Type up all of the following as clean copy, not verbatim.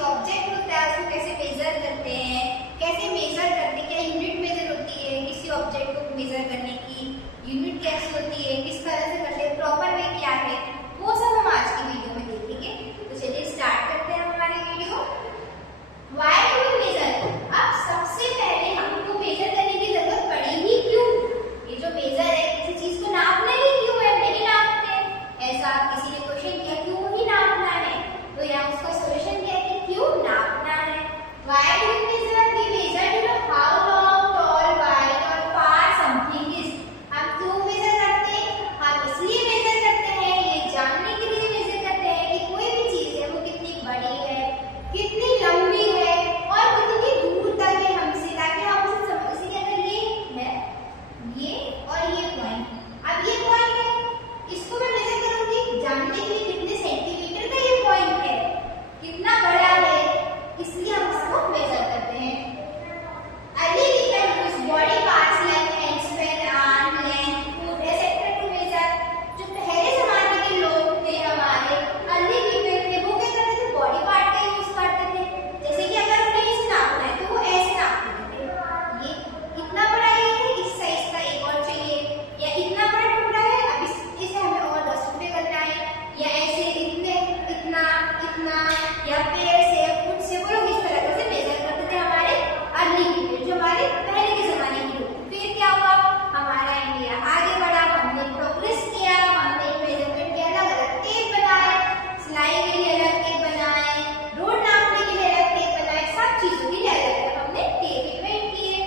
Object होता है उसको कैसे मेजर करते हैं, कैसे मेजर करते हैं, क्या यूनिट मेजर होती है किसी ऑब्जेक्ट को मेजर करने की, यूनिट कैसे होती है, किस तरह से करते हैं, प्रॉपर वे क्या है, वो सब हम आज की वीडियो में देखेंगे। तो चलिए स्टार्ट करते हैं हमारी video. Why do we measure? अब सबसे पहले हमको मेजर करने की जरूरत पड़ी ही क्यों? ये जो मेजर है किसी चीज को नापना ही क्यों है, नहीं नापते, ऐसा किसी ने क्वेश्चन किया क्यों ही नापना है, तो यहाँ उसका सॉल्यूशन दिया कि क्यों नापना है। Why do we measure? We measure to know how long, tall, wide और फार समथिंग इज। हम क्यों मेजर करते हैं? हम इसलिए मेजर करते हैं, ये जानने के लिए मेजर करते हैं कि कोई भी चीज है वो कितनी बड़ी है, कितनी लंबी है और कितनी दूर तक है हमसे, ताकि हम उसे समझ सकें। अगर ये है, ये और ये पॉइंट, अब ये पॉइंट है, इसको मैं मेजर करूंगी जानने के लिए कितने सेंटीमीटर का ये पॉइंट है, कितना बड़ा है, इसलिए हम इसको मेजर करते हैं। Early people use body parts like hand span, arm length, foot, etc. to measure. जो पहले जमाने के लोग थे हमारे early people थे, वो क्या करते थे? बॉडी पार्ट का यूज करते थे। जैसे कि अगर उन्हें इसे नापना है तो वो ऐसे नापते थे, ये इतना बड़ा ये है, इस साइज का एक और चाहिए, या इतना बड़ा टुकड़ा है, अब इसे हमें और 10 टुकड़े करना है, या ऐसे इतने इतना इतना, या पैर से फुट से, वो लोग इस तरह से मेजर करते थे हमारे अर्ली पीपल, जो हमारे पहले के जमाने के लोग। फिर क्या हुआ? हमारा इंडिया आगे बढ़ा, हमने प्रोग्रेस किया, हमने मेजरमेंट के अलग अलग टेप बनाए, सिलाई के लिए अलग टेप बनाए, रोड नापने के लिए अलग टेप बनाए, सब चीजों के लिए अलग अलग हमने टेप इन्वेंट किए।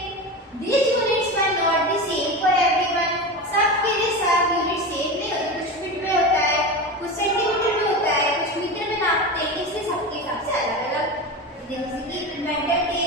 These units were not the same for everyone. सबके लिए सब यूनिट सेम नहीं होते, कुछ फीट में होता है, कुछ सेंटीमीटर में होता है, कुछ मीटर में नापते हैं, इसलिए सबके हिसाब से अलग अलग। जैसे कि मेटल टेप